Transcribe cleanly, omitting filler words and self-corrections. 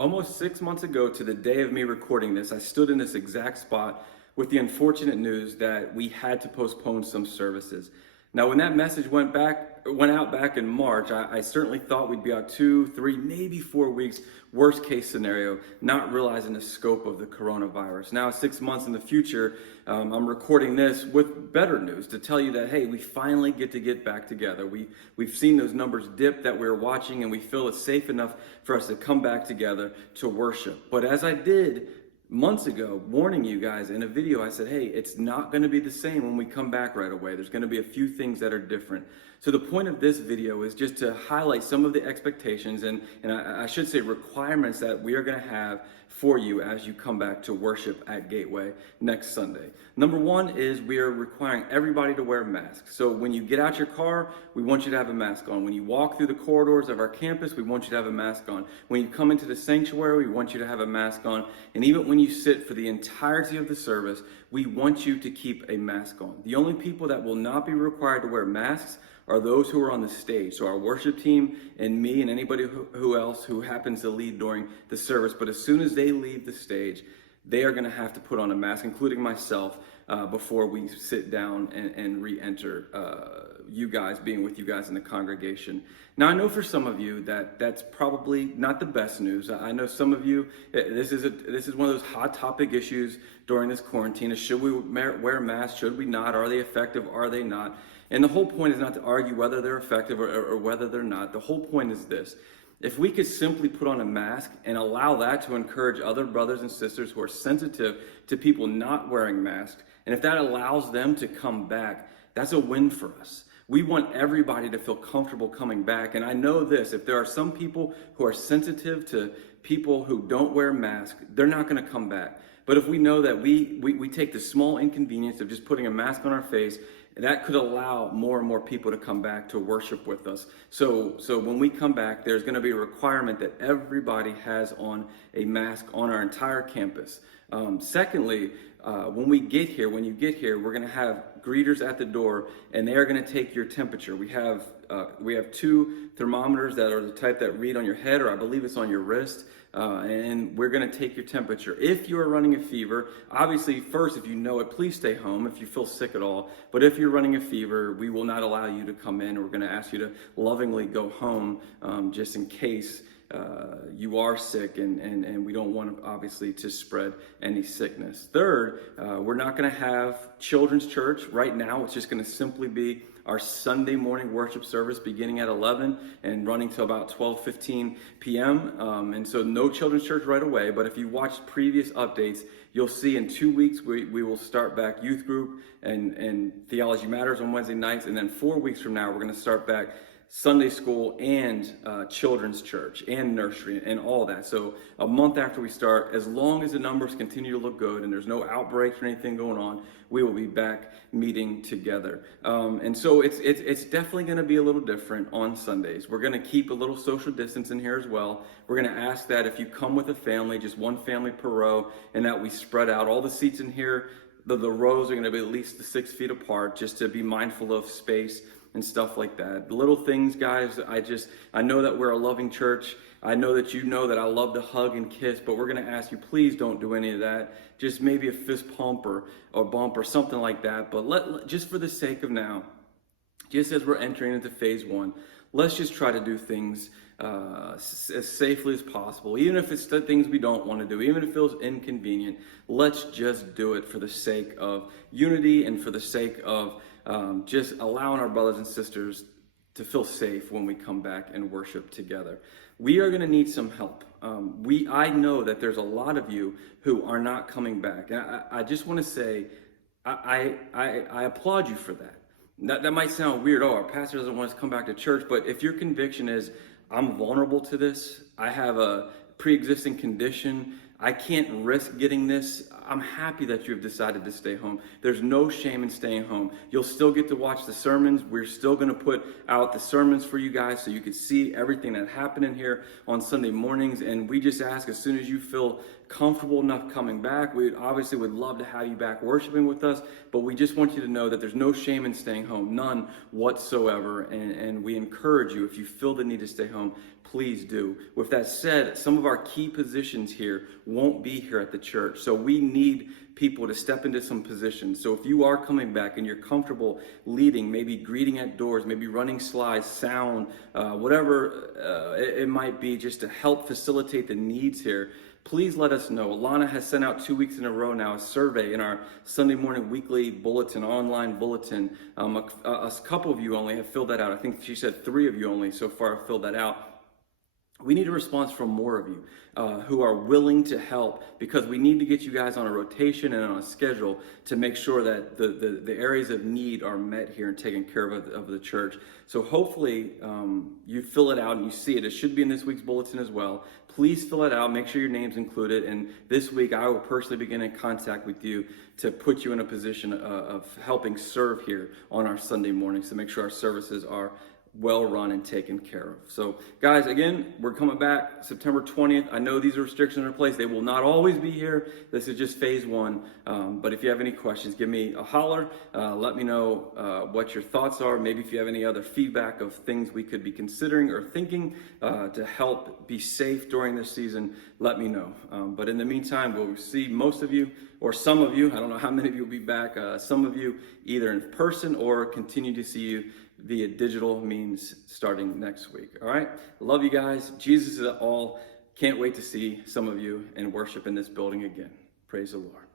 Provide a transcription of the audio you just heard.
Almost 6 months ago to the day of me recording this, I stood in this exact spot with the unfortunate news that we had to postpone some services. Now, when that message went out back in March, I certainly thought we'd be out 2, 3, maybe 4 weeks, worst case scenario, not realizing the scope of the coronavirus. Now, 6 months in the future, I'm recording this with better news to tell you that, hey, we finally get back together. We've seen those numbers dip that we're watching, and we feel it's safe enough for us to come back together to worship. But as I did months ago, warning you guys in a video, I said, hey, it's not going to be the same when we come back right away. There's going to be a few things that are different. So the point of this video is just to highlight some of the expectations and I should say requirements that we are going to have for you as you come back to worship at Gateway next Sunday. Number one is we are requiring everybody to wear masks. So when you get out your car, we want you to have a mask on. When you walk through the corridors of our campus, we want you to have a mask on. When you come into the sanctuary, we want you to have a mask on. And even when you sit for the entirety of the service, we want you to keep a mask on. The only people that will not be required to wear masks are those who are on the stage. So our worship team and me and anybody who else who happens to lead during the service. But as soon as they leave the stage, they are going to have to put on a mask, including myself, before we sit down and re-enter being with you guys in the congregation. Now, I know for some of you that's probably not the best news. I know some of you, this is one of those hot topic issues during this quarantine. Should we wear masks? Should we not? Are they effective? Are they not? And the whole point is not to argue whether they're effective or whether they're not. The whole point is this. If we could simply put on a mask and allow that to encourage other brothers and sisters who are sensitive to people not wearing masks, and if that allows them to come back, that's a win for us. We want everybody to feel comfortable coming back. And I know this, if there are some people who are sensitive to people who don't wear masks, they're not going to come back. But if we know that we take the small inconvenience of just putting a mask on our face, that could allow more and more people to come back to worship with us. So when we come back, there's going to be a requirement that everybody has on a mask on our entire campus. Secondly, when you get here, we're going to have greeters at the door, and they are going to take your temperature. We have 2 thermometers that are the type that read on your head, or I believe it's on your wrist. And we're going to take your temperature. If you are running a fever, obviously first, if you know it, please stay home if you feel sick at all. But if you're running a fever, we will not allow you to come in. We're going to ask you to lovingly go home just in case you are sick, and we don't want, obviously, to spread any sickness. Third, we're not going to have children's church. Right now, it's just going to simply be our Sunday morning worship service beginning at 11 and running till about 12:15 p.m. And so no children's church right away, but if you watched previous updates, you'll see in 2 weeks we will start back youth group and Theology Matters on Wednesday nights, and then 4 weeks from now we're going to start back Sunday school and children's church and nursery and all that. So a month after we start, as long as the numbers continue to look good and there's no outbreaks or anything going on, we will be back meeting together. And so it's definitely going to be a little different on Sundays. We're going to keep a little social distance in here as well. We're going to ask that if you come with a family, just one family per row, and that we spread out all the seats in here. The rows are going to be at least 6 feet apart, just to be mindful of space and stuff like that. Little things, guys. I know that we're a loving church. I know that you know that I love to hug and kiss, but we're going to ask you, please don't do any of that. Just maybe a fist pump or bump or something like that. But just for the sake of now, just as we're entering into phase 1, let's just try to do things as safely as possible. Even if it's the things we don't want to do, even if it feels inconvenient, let's just do it for the sake of unity and for the sake of just allowing our brothers and sisters to feel safe when we come back and worship together. We are going to need some help. I know that there's a lot of you who are not coming back. And I just want to say, I applaud you for that. That might sound weird. Oh, our pastor doesn't want us to come back to church. But if your conviction is, I'm vulnerable to this, I have a pre-existing condition, I can't risk getting this, I'm happy that you have decided to stay home. There's no shame in staying home. You'll still get to watch the sermons. We're still going to put out the sermons for you guys so you can see everything that happened in here on Sunday mornings. And we just ask, as soon as you feel comfortable enough coming back, we obviously would love to have you back worshiping with us, but we just want you to know that there's no shame in staying home, none whatsoever. And we encourage you, if you feel the need to stay home, please do. With that said, some of our key positions here won't be here at the church. So we need people to step into some positions. So if you are coming back and you're comfortable leading, maybe greeting at doors, maybe running slides, sound, whatever it might be, just to help facilitate the needs here, please let us know. Alana has sent out 2 weeks in a row now a survey in our Sunday morning weekly bulletin, online bulletin. A couple of you only have filled that out. I think she said 3 of you only so far have filled that out. We need a response from more of you who are willing to help, because we need to get you guys on a rotation and on a schedule to make sure that the areas of need are met here and taken care of the church. So hopefully you fill it out and you see it. It should be in this week's bulletin as well. Please fill it out. Make sure your name's included. And this week I will personally begin in contact with you to put you in a position of helping serve here on our Sunday mornings to make sure our services are well run and taken care of. So guys, again, we're coming back September 20th. I know these restrictions are in place. They will not always be here. This is just phase 1. But if you have any questions, give me a holler. Let me know what your thoughts are. Maybe if you have any other feedback of things we could be considering or thinking to help be safe during this season, let me know. But in the meantime, we'll see most of you, or some of you, I don't know how many of you will be back, some of you either in person or continue to see you via digital means starting next week. All right. Love you guys. Jesus is all. Can't wait to see some of you and worship in this building again. Praise the Lord.